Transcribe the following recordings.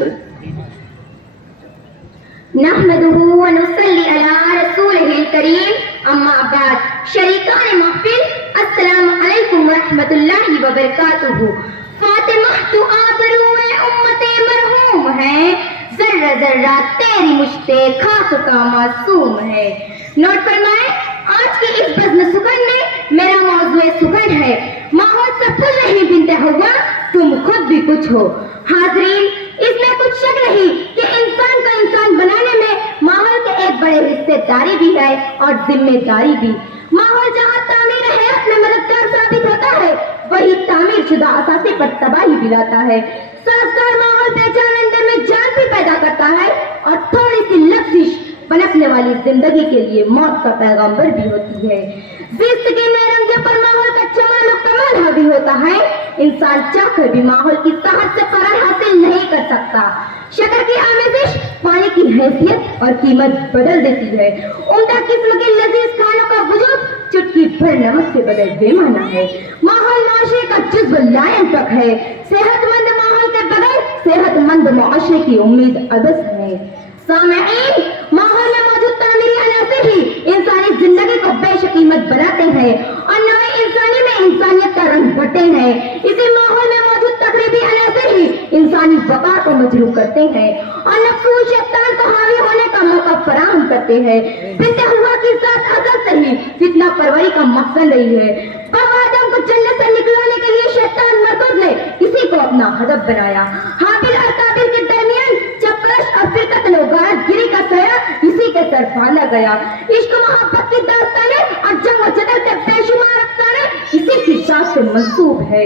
کریں. نحمدہ ونصلی علی رسولہ الکریم اما بعد. شریکان محفل السلام علیکم ورحمۃ اللہ وبرکاتہ. فاطمہ تو آبرو امت مرحوم ہے، ذرہ ذرہ تیری مشتے خاک کا معصوم ہے. نوٹ فرمائیں، آج کی اس بزم سخن میں میرا موضوع سخن ہے ماحول سے پھول نہیں بنتے ہوا تم خود بھی کچھ ہو. حاضرین، اس میں کچھ شک نہیں کہ انسان کو انسان بنانے میں ماحول کے ایک بڑے حصے داری بھی ہے اور ذمہ داری بھی. ماحول جہاں تعمیر حیات میں مددگار ثابت ہوتا ہے، وہی تعمیر شدہ اثاثے پر تباہی بھی لاتا ہے. سازگار ماحول پہچان اندر میں جان بھی پیدا کرتا ہے اور تھوڑی سی لفزش پنپنے والی زندگی کے لیے موت کا پیغامبر بھی ہوتی ہے. زندگی میں رنگے پر ماحول کا چمن و کمال حاوی ہوتا ہے. انسان چاہ کر بھی ماحول کی صحت سے فرار حاصل نہیں کر سکتا. شکر کی آمیزش پانی کی حیثیت اور قیمت بدل دیتی ہے. عمدہ قسم کے لذیذ کھانوں کا وجود چٹکی بھر نمک کے بغیر بے معنی ہے. ماحول معاشرے کا جزو لائن تک ہے. صحت مند ماحول کے بغیر صحت مند معاشرے کی امید عبث ہے. سامعین، ماحول میں موجود تعمیری عناصر ہی انسانی زندگی کو بے قیمت بناتے ہیں اور نوع انسانی میں انسانیت کا رنگ بھرتے ہیں. اسی ماحول میں موجود تقریبی عناصر ہی انسانی بقا کو مجروح کرتے ہیں اور نفس و شیطان کو حاوی ہونے کا موقع فراہم کرتے ہیں. بنت حوا کی ذات ازل سے ہی فتنہ پروری کا مقصد رہی ہے. آدم کو جنت سے نکلوانے کے لیے شیطان مردود نے اسی کو اپنا ہدف بنایا. حابیل اور قابیل کے درمیان چپکش اور پھر قتل و غارت گری کا سایہ اسی کے سر پھالا گیا. عشق و محبت کی داستانیں اور جنگ و جدل کے بے شمار افسانے اسی کی ذات سے منسوب ہے.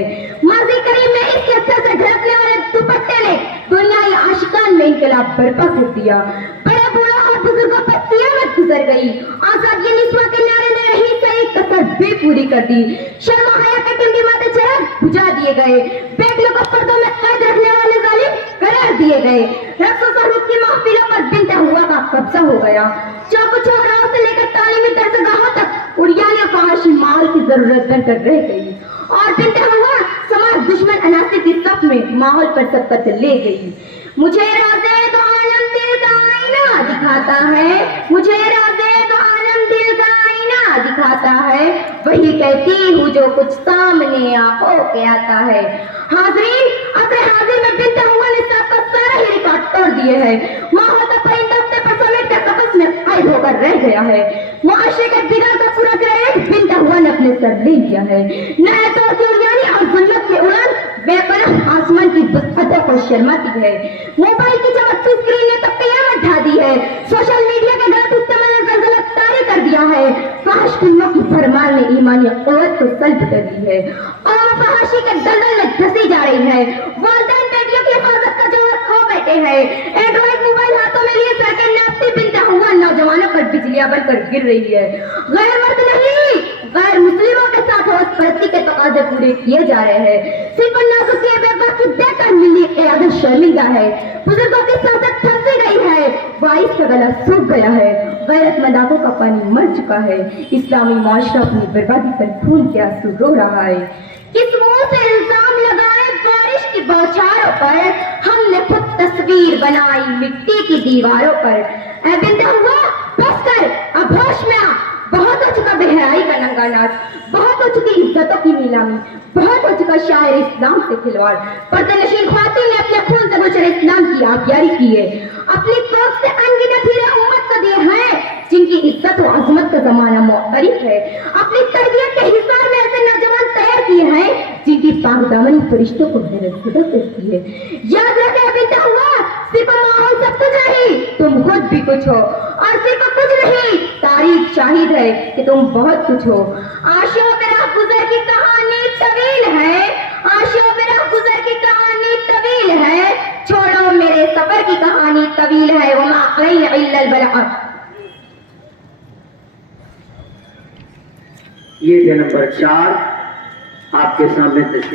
ماضی کریم میں اس کے سر سے ڈھڑکنے والے دوپٹے نے دنیائی عاشقان میں انقلاب برپا کر دیا. بڑے بوڑھوں اور بزرگوں پر قیامت گزر گئی. آزاد یہ نسواں کے نعرے نے رہی صحیح کسر بھی پوری کر دی. شرم و حیا کے ٹمٹماتے چراغ بجھا دیے گئے. بیٹیوں کو پردوں میں قید رکھنے والے ظالم قرار دیے گئے. رقص و سرود کی محفلوں پر بنت حوا کا قبضہ ہو گیا. چوک چوراہوں سے لے کر تعلیمی درسگاہوں تک اڑیانے فحاشی ماحول کی ضرورت بن کر رہ گئی اور بنت حوا سماج دشمن عناصر کی صف میں ماحول پر سبقت لے گئی. مجھے رازے تو عالم دل کا آئینہ دکھاتا ہے، مجھے رازے تو عالم دل کا آئینہ دکھاتا ہے، وہی کہتی ہوں جو کچھ سامنے آنکھوں کے آتا ہے. حاضرین، اصل حاضر میں بنت حوا نے سب کا سارا ہی ریکارڈ توڑ دیے ہیں. ماحول کا پرندہ اپنے پر سمیٹ کر قفس میں قید ہو کر رہ گیا ہے. معاشرے کے بگاڑ کا پورا گریڈ بنت حوا نے اپنے سر لے لیا ہے. نئے دور کی اڑیانی اور ظلمت کی اڑان بے پناہ آسمان کی وسعتوں کو شرماتی ہے. موبائل کی چمکتی اسکرین نے تو قیامت ڈھا دی ہے. سوشل میڈیا کے غلط استعمال نے زلزلہ طاری کر دیا ہے. فحش فلموں کی بھرمار نے ایمانی قوت کو سلب کر دی ہے اور فحاشی کے دلدل میں دھسی جا رہی ہے. والدین بیٹیوں کی حفاظت کا جوہر کھو بیٹھے ہیں. اینڈرائڈ موبائل ہاتھوں میں لیے سڑکیں ناپتی بنت حوا نوجوانوں پر بجلیاں بن کر گر رہی ہے. غیر مرد نہیں، غیر مسلموں کے ساتھ ہوش پرستی کے تقاضے پورے کیے جا رہے ہیں. صرف نازک بے کی دیکھ کر ملی قیادت شرمندہ ہے. بزرگوں کی سیاست پھنسی گئی ہے. وائس کا گلا سوکھ گیا ہے. غیرت مند آنکھوں کا پانی مر چکا ہے. اسلامی معاشرہ اپنی بربادی پر خون کے آنسو رو رہا ہے. کس منہ سے الزام لگائے بارش کی بوچھاروں پر، ہم نے خود تصویر بنائی مٹی کی دیواروں پر. اے بنت حوا، بس کر، اب ہوش میں آ. بہت ہو چکا بے حیائی کا ننگا ناچ، بہت ہو چکی عزتوں کی نیلامی، بہت ہو چکا شاعر اسلام سے کھلواڑ. پردہ نشین خواتین نے اپنے خون سے گلشن اسلام کی آبیاری کی ہے. اپنی کوکھ سے انگنت ہیرے امت کو دیے ہیں جن کی عزت و عظمت کا زمانہ معترف ہے. اپنی تربیت کے حصار میں ایسے نوجوان تیار کیے ہیں جن کی پاک دامنی فرشتوں کو حیرت زدہ کرتی ہے. یاد رکھے بنت حوا، صرف ماحول سب کچھ نہیں، تم خود بھی کچھ ہو. اور صرف کچھ نہیں، تاریخ شاہد ہے کہ تم بہت کچھ ہو. عاشق میرا گزر کی کہانی طویل ہے، عاشق میرا گزر کی کہانی طویل ہے، چھوڑو میرے سفر کی کہانی طویل ہے. وما علینا الا البلاغ. یہ نمبر 4 آپ کے سامنے تشریف